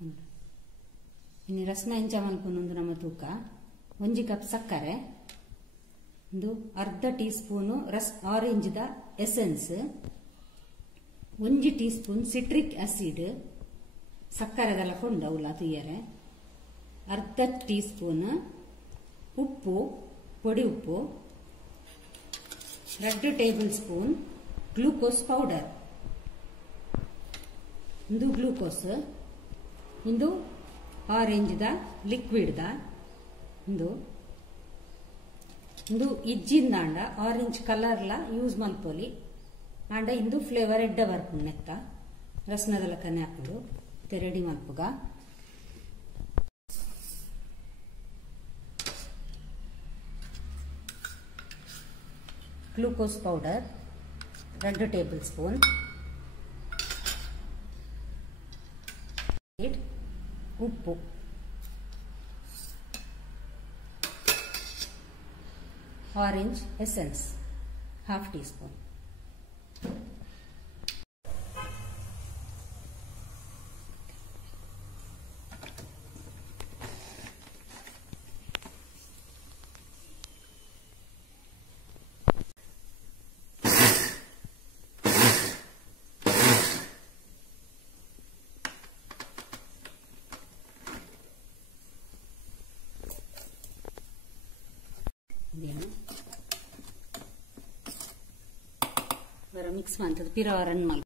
ಇನ್ನು ರಸ್ನ ಎಂಚ ಮಲ್ಪೊಂದು ನಮ್ಮ ತೂಕ 1 ಕಪ್ ಸಕ್ಕರೆ, ಒಂದು ಅರ್ಧ ಟೀ ಸ್ಪೂನು ಆರೆಂಜ್ ದ essence, 1 teaspoon citric acid, ಸಕ್ಕರೆದೆಲ್ಲ ಕೊಂಡವುಲ ತುಯ್ಯರೆ, ಅರ್ಧ ಟೀ ಸ್ಪೂನ್ ಉಪ್ಪು, ಪೊಡಿ ಉಪ್ಪು, 2 ಟೇಬಲ್ ಸ್ಪೂನ್ ಗ್ಲೂಕೋಸ್ ಪೌಡರ್, ಒಂದು ಗ್ಲೂಕೋಸ್, ಇಂದು ಆರೆಂಜ್ ದ ಲಿಕ್ವಿಡ್ ದ ಇಂದು ಇಜ್ಜಿಂದಾಂಡ ಆರೆಂಜ್ ಕಲರ್ಲ ಯೂಸ್ ಮಲ್ಪೊಲಿ ಆಂಡ ಇಂದು ಫ್ಲೇವರ್ ಎಡ್ಡ ಬರ್ಪುಣ್ಣೆತ್ತ ರಸ್ನದ ಲಕ್ಕನೆ ಹಾಕುದು ರೆಡಿ ಮಲ್ಪುಗ. ಗ್ಲೂಕೋಸ್ ಪೌಡರ್ 2 ಟೇಬಲ್ ಸ್ಪೂನ್, ಉಪ್ಪು, orange essence ½ teaspoon. Mix ಮಾಡ್ತದೆ ಪಿರ ರನ್ ಮಾಡಿ